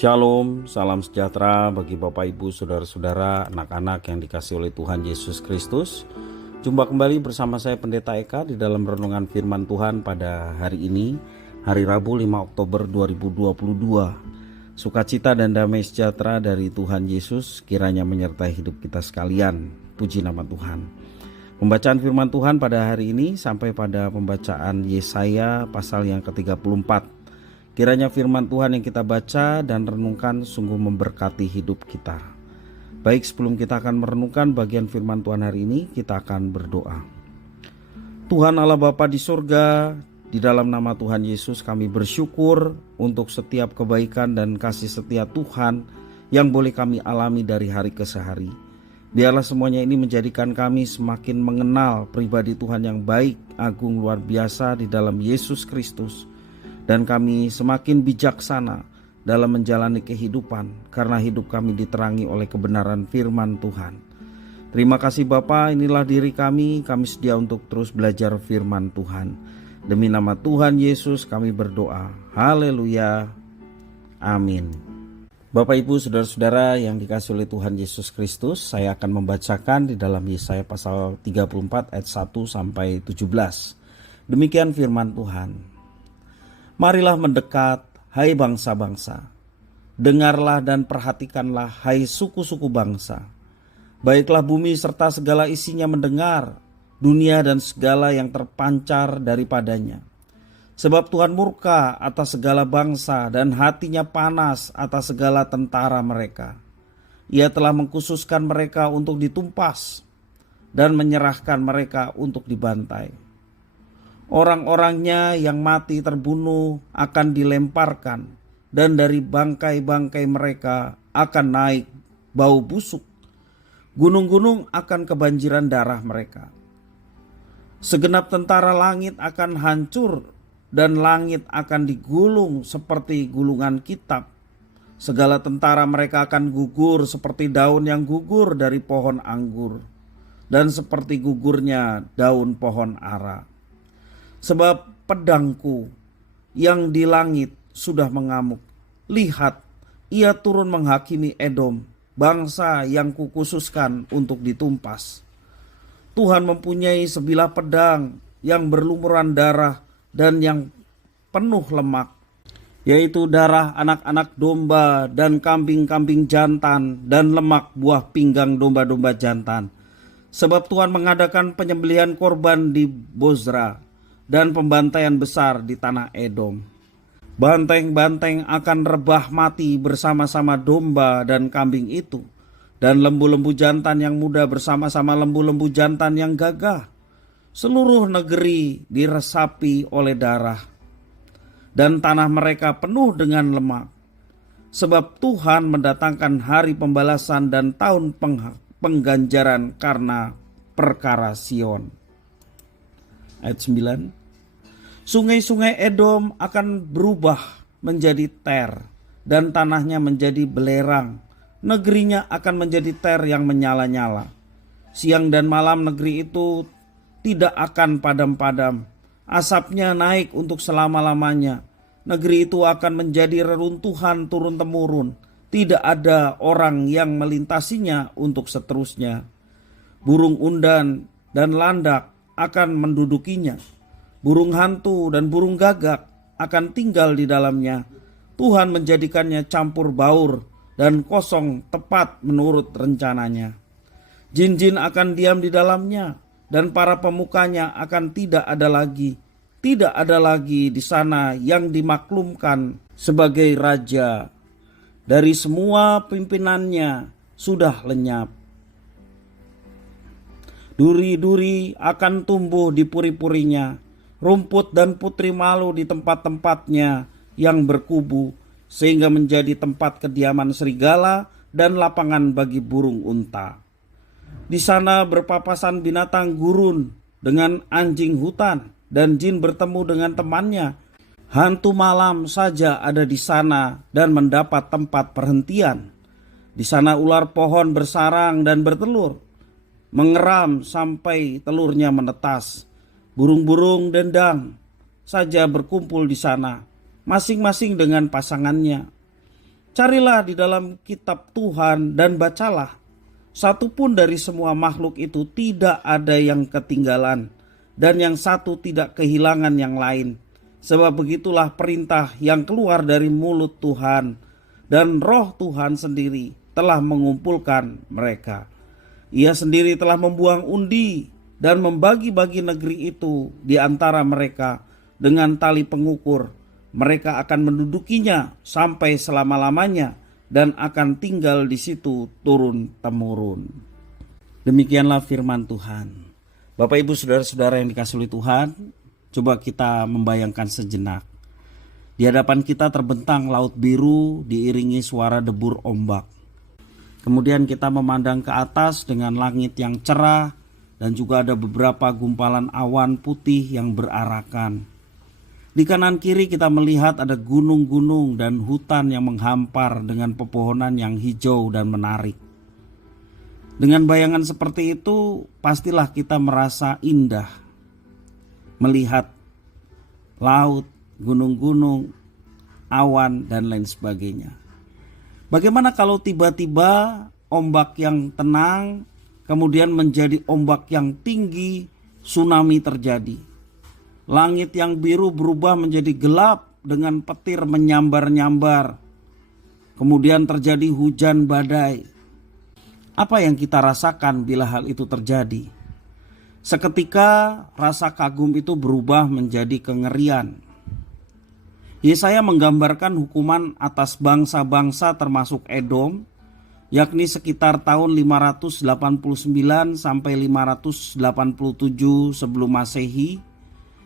Shalom, salam sejahtera bagi Bapak Ibu, Saudara-saudara, anak-anak yang dikasihi oleh Tuhan Yesus Kristus. Jumpa kembali bersama saya Pendeta Eka di dalam renungan firman Tuhan pada hari ini, hari Rabu 5 Oktober 2022. Sukacita dan damai sejahtera dari Tuhan Yesus kiranya menyertai hidup kita sekalian. Puji nama Tuhan. Pembacaan firman Tuhan pada hari ini sampai pada pembacaan Yesaya pasal yang ke-34. Kiranya firman Tuhan yang kita baca dan renungkan sungguh memberkati hidup kita. Baik, sebelum kita akan merenungkan bagian firman Tuhan hari ini, kita akan berdoa. Tuhan Allah Bapa di surga, di dalam nama Tuhan Yesus kami bersyukur untuk setiap kebaikan dan kasih setia Tuhan yang boleh kami alami dari hari ke hari. Biarlah semuanya ini menjadikan kami semakin mengenal pribadi Tuhan yang baik, agung, luar biasa di dalam Yesus Kristus. Dan kami semakin bijaksana dalam menjalani kehidupan karena hidup kami diterangi oleh kebenaran firman Tuhan. Terima kasih Bapa, inilah diri kami sedia untuk terus belajar firman Tuhan. Demi nama Tuhan Yesus kami berdoa. Haleluya. Amin. Bapak Ibu, Saudara-saudara yang dikasihi oleh Tuhan Yesus Kristus, saya akan membacakan di dalam Yesaya pasal 34 ayat 1 sampai 17. Demikian firman Tuhan. Marilah mendekat, hai bangsa-bangsa. Dengarlah dan perhatikanlah, hai suku-suku bangsa. Baiklah bumi serta segala isinya mendengar, dunia dan segala yang terpancar daripadanya. Sebab Tuhan murka atas segala bangsa dan hatinya panas atas segala tentara mereka. Ia telah mengkhususkan mereka untuk ditumpas dan menyerahkan mereka untuk dibantai. Orang-orangnya yang mati terbunuh akan dilemparkan, dan dari bangkai-bangkai mereka akan naik bau busuk. Gunung-gunung akan kebanjiran darah mereka. Segenap tentara langit akan hancur, dan langit akan digulung seperti gulungan kitab. Segala tentara mereka akan gugur seperti daun yang gugur dari pohon anggur, dan seperti gugurnya daun pohon ara. Sebab pedangku yang di langit sudah mengamuk. Lihat, ia turun menghakimi Edom, bangsa yang kukhususkan untuk ditumpas. Tuhan mempunyai sebilah pedang yang berlumuran darah dan yang penuh lemak, yaitu darah anak-anak domba dan kambing-kambing jantan dan lemak buah pinggang domba-domba jantan. Sebab Tuhan mengadakan penyembelihan korban di Bozra dan pembantaian besar di tanah Edom. Banteng-banteng akan rebah mati bersama-sama domba dan kambing itu, dan lembu-lembu jantan yang muda bersama-sama lembu-lembu jantan yang gagah. Seluruh negeri diresapi oleh darah, dan tanah mereka penuh dengan lemak. Sebab Tuhan mendatangkan hari pembalasan dan tahun pengganjaran karena perkara Sion. Ayat 9. Sungai-sungai Edom akan berubah menjadi ter, dan tanahnya menjadi belerang. Negerinya akan menjadi ter yang menyala-nyala. Siang dan malam negeri itu tidak akan padam-padam. Asapnya naik untuk selama-lamanya. Negeri itu akan menjadi reruntuhan turun-temurun. Tidak ada orang yang melintasinya untuk seterusnya. Burung undan dan landak akan mendudukinya. Burung hantu dan burung gagak akan tinggal di dalamnya. Tuhan menjadikannya campur baur dan kosong tepat menurut rencananya. Jin-jin akan diam di dalamnya, dan para pemukanya akan tidak ada lagi. Tidak ada lagi di sana yang dimaklumkan sebagai raja. Dari semua pimpinannya sudah lenyap. Duri-duri akan tumbuh di puri-purinya. Rumput dan putri malu di tempat-tempatnya yang berkubu, sehingga menjadi tempat kediaman serigala dan lapangan bagi burung unta. Di sana berpapasan binatang gurun dengan anjing hutan, dan jin bertemu dengan temannya. Hantu malam saja ada di sana dan mendapat tempat perhentian. Di sana ular pohon bersarang dan bertelur. mengeram sampai telurnya menetas. Burung-burung dendang saja berkumpul di sana, masing-masing dengan pasangannya. Carilah di dalam kitab Tuhan dan bacalah. Satupun dari semua makhluk itu tidak ada yang ketinggalan, dan yang satu tidak kehilangan yang lain. Sebab begitulah perintah yang keluar dari mulut Tuhan, dan Roh Tuhan sendiri telah mengumpulkan mereka. Ia sendiri telah membuang undi dan membagi-bagi negeri itu di antara mereka dengan tali pengukur. Mereka akan mendudukinya sampai selama-lamanya dan akan tinggal di situ turun-temurun. Demikianlah firman Tuhan. Bapak, Ibu, saudara-saudara yang dikasihi Tuhan, coba kita membayangkan sejenak. Di hadapan kita terbentang laut biru diiringi suara debur ombak. Kemudian kita memandang ke atas dengan langit yang cerah dan juga ada beberapa gumpalan awan putih yang berarakan. Di kanan kiri kita melihat ada gunung-gunung dan hutan yang menghampar dengan pepohonan yang hijau dan menarik. Dengan bayangan seperti itu, pastilah kita merasa indah melihat laut, gunung-gunung, awan, dan lain sebagainya. Bagaimana kalau tiba-tiba ombak yang tenang kemudian menjadi ombak yang tinggi, tsunami terjadi. Langit yang biru berubah menjadi gelap dengan petir menyambar-nyambar. Kemudian terjadi hujan badai. Apa yang kita rasakan bila hal itu terjadi? Seketika rasa kagum itu berubah menjadi kengerian. Yesaya menggambarkan hukuman atas bangsa-bangsa termasuk Edom, yakni sekitar tahun 589 sampai 587 sebelum Masehi.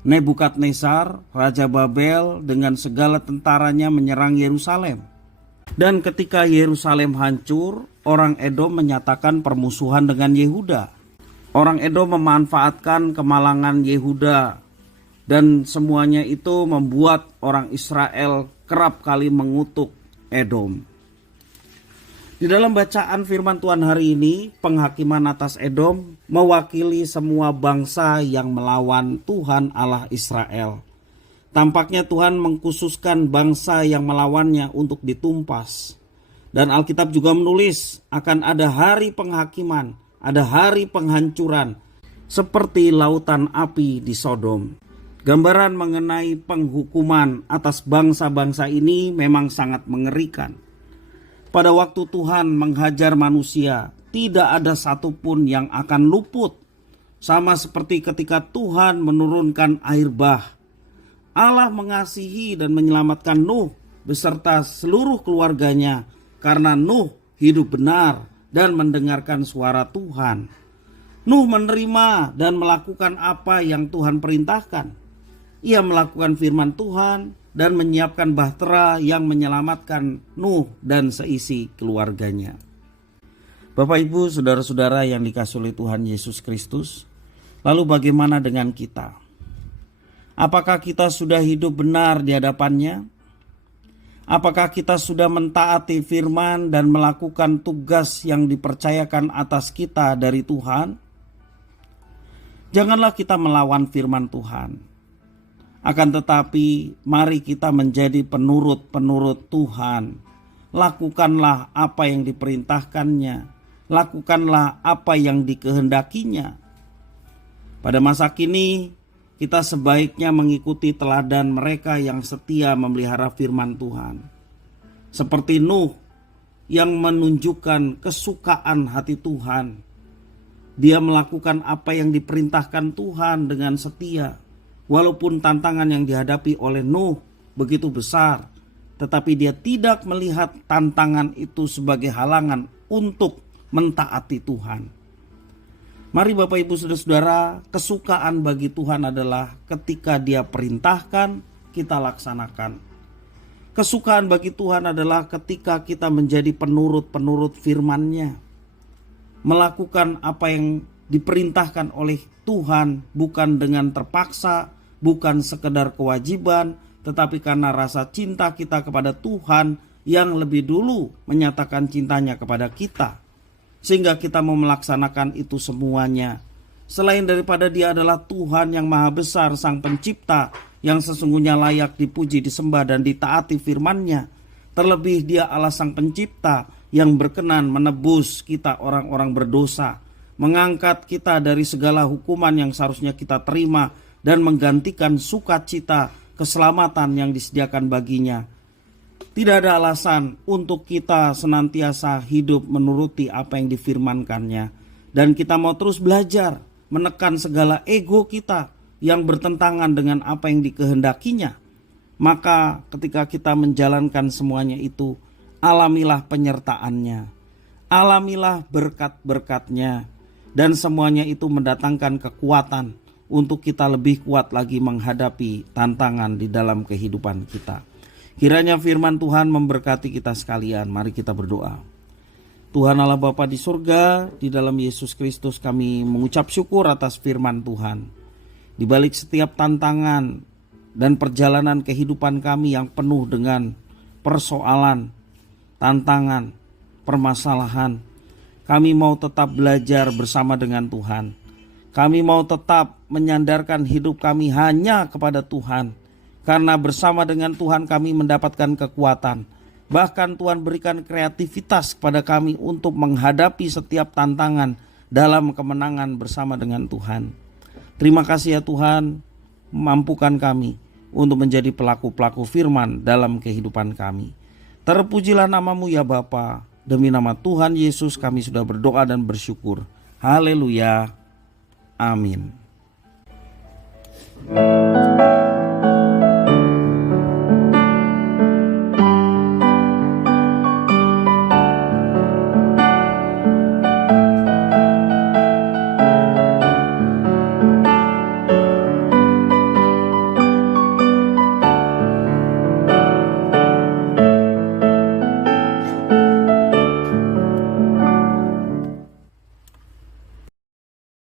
Nebukadnezar, Raja Babel dengan segala tentaranya menyerang Yerusalem. Dan ketika Yerusalem hancur, orang Edom menyatakan permusuhan dengan Yehuda. Orang Edom memanfaatkan kemalangan Yehuda, dan semuanya itu membuat orang Israel kerap kali mengutuk Edom. Di dalam bacaan firman Tuhan hari ini, penghakiman atas Edom mewakili semua bangsa yang melawan Tuhan Allah Israel. Tampaknya Tuhan mengkhususkan bangsa yang melawannya untuk ditumpas. Dan Alkitab juga menulis akan ada hari penghakiman, ada hari penghancuran, seperti lautan api di Sodom. Gambaran mengenai penghukuman atas bangsa-bangsa ini memang sangat mengerikan. Pada waktu Tuhan menghajar manusia, tidak ada satupun yang akan luput. Sama seperti ketika Tuhan menurunkan air bah. Allah mengasihi dan menyelamatkan Nuh beserta seluruh keluarganya karena Nuh hidup benar dan mendengarkan suara Tuhan. Nuh menerima dan melakukan apa yang Tuhan perintahkan. Ia melakukan firman Tuhan dan menyiapkan bahtera yang menyelamatkan Nuh dan seisi keluarganya. Bapak, Ibu, saudara-saudara yang dikasihi oleh Tuhan Yesus Kristus, lalu bagaimana dengan kita? Apakah kita sudah hidup benar di hadapannya? Apakah kita sudah mentaati firman dan melakukan tugas yang dipercayakan atas kita dari Tuhan? Janganlah kita melawan firman Tuhan. Akan tetapi mari kita menjadi penurut-penurut Tuhan. Lakukanlah apa yang diperintahkannya. Lakukanlah apa yang dikehendakinya. Pada masa kini kita sebaiknya mengikuti teladan mereka yang setia memelihara firman Tuhan. Seperti Nuh yang menunjukkan kesukaan hati Tuhan. Dia melakukan apa yang diperintahkan Tuhan dengan setia. Walaupun tantangan yang dihadapi oleh Nuh begitu besar, tetapi dia tidak melihat tantangan itu sebagai halangan untuk mentaati Tuhan. Mari Bapak, Ibu, saudara-saudara, kesukaan bagi Tuhan adalah ketika Dia perintahkan, kita laksanakan. Kesukaan bagi Tuhan adalah ketika kita menjadi penurut-penurut firman-Nya. Melakukan apa yang diperintahkan oleh Tuhan bukan dengan terpaksa, bukan sekedar kewajiban, tetapi karena rasa cinta kita kepada Tuhan yang lebih dulu menyatakan cintanya kepada kita. sehingga kita mau melaksanakan itu semuanya. Selain daripada Dia adalah Tuhan yang maha besar, Sang Pencipta, yang sesungguhnya layak dipuji, disembah, dan ditaati firman-Nya. Terlebih Dia Allah Sang Pencipta yang berkenan menebus kita orang-orang berdosa, mengangkat kita dari segala hukuman yang seharusnya kita terima, dan menggantikan sukacita keselamatan yang disediakan baginya. Tidak ada alasan untuk kita senantiasa hidup menuruti apa yang difirmankannya. Dan kita mau terus belajar menekan segala ego kita yang bertentangan dengan apa yang dikehendakinya. Maka ketika kita menjalankan semuanya itu, alamilah penyertaannya, alamilah berkat-berkatnya, dan semuanya itu mendatangkan kekuatan untuk kita lebih kuat lagi menghadapi tantangan di dalam kehidupan kita. Kiranya firman Tuhan memberkati kita sekalian. Mari kita berdoa. Tuhan Allah Bapa di surga, di dalam Yesus Kristus kami mengucap syukur atas firman Tuhan. Di balik setiap tantangan dan perjalanan kehidupan kami yang penuh dengan persoalan, tantangan, permasalahan, kami mau tetap belajar bersama dengan Tuhan. Kami mau tetap menyandarkan hidup kami hanya kepada Tuhan. Karena bersama dengan Tuhan kami mendapatkan kekuatan. Bahkan Tuhan berikan kreativitas kepada kami untuk menghadapi setiap tantangan dalam kemenangan bersama dengan Tuhan. Terima kasih ya Tuhan, mampukan kami untuk menjadi pelaku-pelaku firman dalam kehidupan kami. Terpujilah nama-Mu ya Bapa. Demi nama Tuhan Yesus kami sudah berdoa dan bersyukur. Haleluya. Amin.